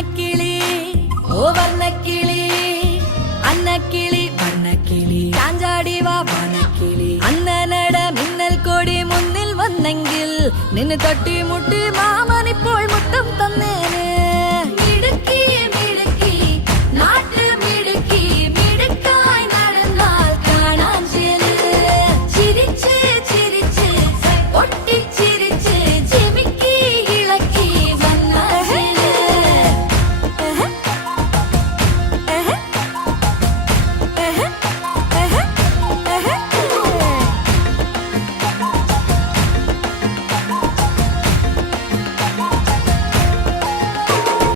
അന്നക്കിളി ഓ വർണ്ണക്കിളി അന്നക്കിളി വർണ്ണക്കിളി ചാഞ്ചാടി വാ വാനക്കിളി അന്നനട മിന്നൽ കൊടി മുന്നിൽ വന്നെങ്കിൽ നിന്നെ തട്ടി മുട്ടി മാമനിപ്പോൾ മുത്തം തന്നേനെ